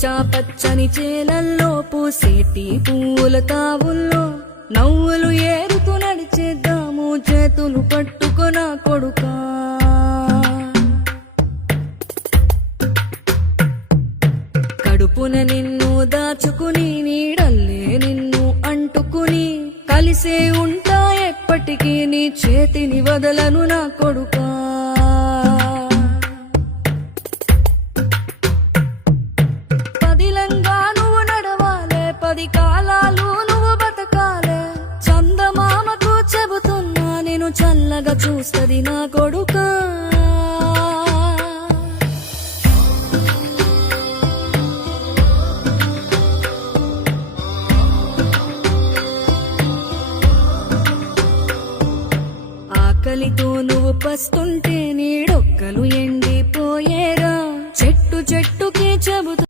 పచ్చా పచ్చని చేలల్లో పూసేటి పూల తావుల్లో నవ్వులు ఏరుతూ నడిచేద్దాము చేతులు పట్టుకొన కొడుకా. కడుపున నిన్ను దాచుకుని నీడల్లే నిన్ను అంటుకుని కలిసే ఉంటా ఎప్పటికీ నీ చేతిని వదలను నా కొడుకా. పదిలంగా నువ్వు నడవాలే, 10 కాలాలు నువ్వు బతకాలే. చందమామకు చెబుతున్నా నేను చల్లగా చూస్తది నా కొడుకా. ఆకలితో నువ్వు పస్తుంటే నీడొక్కలు ఎండిపోయేరా. చెట్టు చెట్టుకి చెబుతూ